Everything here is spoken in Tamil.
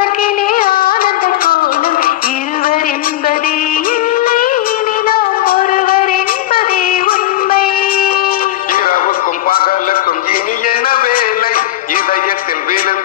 நமக்கினே ஆனந்த கோலம் இருவர் என்பதே இல்லை இனி நாம் ஒருவர் என்பதே உண்மை இரவுக்கும் பகலுக்கும் இனி என்ன வேலை இதயத்தில் விழுந்த